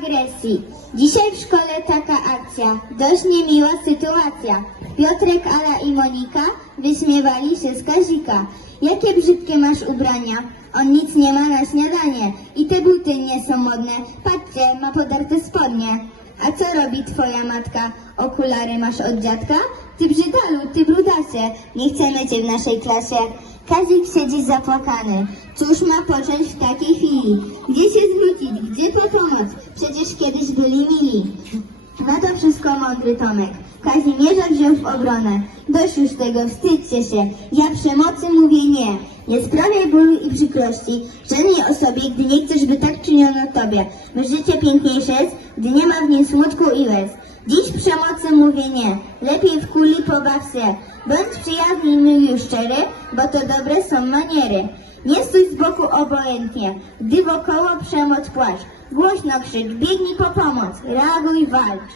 agresji. Dzisiaj w szkole taka akcja, dość niemiła sytuacja. Piotrek, Ala i Monika wyśmiewali się z Kazika. Jakie brzydkie masz ubrania? On nic nie ma na śniadanie. I te buty nie są modne. Patrzcie, ma podarte spodnie. A co robi twoja matka? Okulary masz od dziadka? Ty brzydalu, ty brudasie, nie chcemy cię w naszej klasie. Kazik siedzi zapłakany. Cóż ma począć w takiej chwili? Gdzie się zwrócić? Gdzie po pomoc? Przecież kiedyś byli mili. Na to wszystko mądry Tomek. Kazimierza wziął w obronę. Dość już tego, wstydźcie się. Ja przemocy mówię nie. Nie sprawiaj bólu i przykrości żadnej osobie, gdy nie chcesz, by tak czyniono tobie. By życie piękniejsze jest, gdy nie ma w nim smutku i łez. Dziś przemocy mówię nie. Lepiej w kuli pobaw się. Bądź przyjazny miły szczery, bo to dobre są maniery. Nie stój z boku obojętnie, gdy wokoło przemoc płacz. Głośno krzyk, biegnij po pomoc, reaguj, walcz.